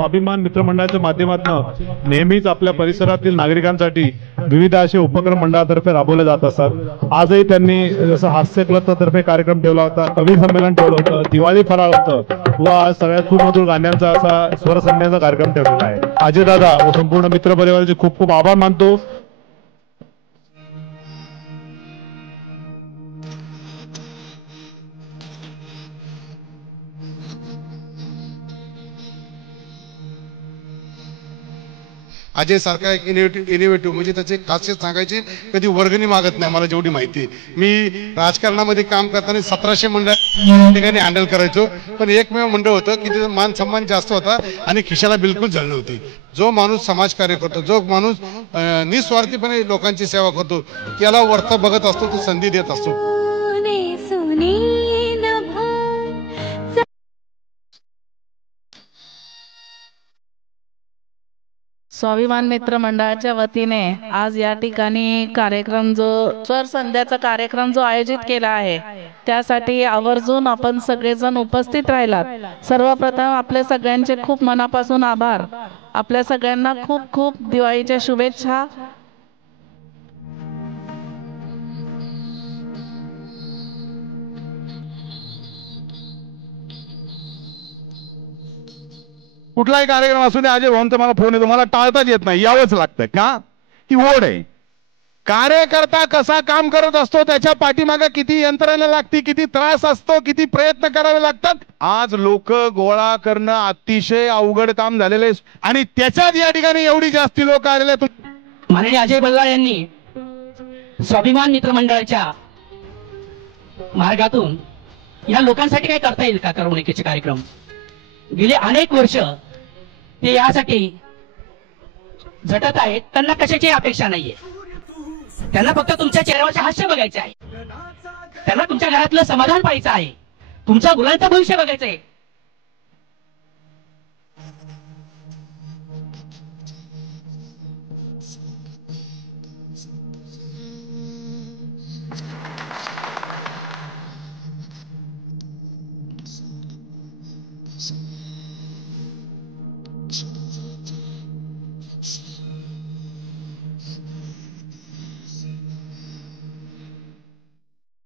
स्वाभिमान मित्रमंडळाच्या माध्यमातून नेहमीच आपल्या परिसरातील नागरिकांसाठी विविध असे उपक्रम मंडळातर्फे राबवले जात असतात। आजही त्यांनी जसं हास्य क्लबतर्फे कार्यक्रम ठेवला होता, कवी संमेलन ठेवलं होतं, दिवाळी फराळ होतं व आज सगळ्यात सुमधुर गाण्यांचा असा स्वरसंध्याचा कार्यक्रम ठेवलेला आहे। अजय दादा व संपूर्ण मित्र परिवाराचे खूप खूप आभार मानतो। अजय सारखा एक इनोव्हेटिव्ह म्हणजे त्याचे खासियत सांगायची, कधी वर्गणी मागत नाही मला जेवढी माहिती। मी राजकारणामध्ये काम करताना 1700 मंडळ ठिकाणी हँडल करायचो, पण एकमेव मंडळ होतं की त्याचा मान सन्मान जास्त होता आणि खिशाला बिलकुल जळ नव्हती। जो माणूस समाजकार्य करतो, जो माणूस निस्वार्थीपणे लोकांची सेवा करतो, त्याला वरता बघत असतो, तो संधी देत असतो। स्वाभिमान मित्र मंडळाच्या वतीने आज या ठिकाणी कार्यक्रम जो स्वरसंध्याचा कार्यक्रम जो आयोजित केला आहे, त्यासाठी आवर्जून आपण सगळेजण उपस्थित राहिलात। सर्वप्रथम आपले सगळ्यांचे खूप मनापासून आभार। आपल्या सगळ्यांना खूप खूप दिवाळीच्या शुभेच्छा। कुठलाही कार्यक्रम असू दे, अजय भाऊंचा मला फोन येतो, मला टाळताच येत नाही, यावंच लागतं का, ही ओढ आहे। कार्यकर्ता कसा काम करत असतो, त्याच्या पाठीमागे किती यंत्रणा लागते, किती त्रास असतो, किती प्रयत्न करावे लागतात। आज लोक गोळा करणं अतिशय अवघड काम झालेले आणि त्याच्यात या ठिकाणी एवढी जास्ती लोक आलेले। माननीय अजय बल्लाळ यांनी स्वाभिमान मित्र मंडळाच्या मार्गातून या लोकांसाठी काय करता येईल का करवणुकीचे कार्यक्रम गेले अनेक वर्ष ते यासाठी झटत आहेत। त्यांना कशाची अपेक्षा नाहीये, त्यांना फक्त तुमच्या चेहऱ्यावरचे हास्य बघायचे आहे, त्यांना तुमच्या घरातलं समाधान पाहायचं आहे, तुमच्या मुलांचं भविष्य बघायचं आहे।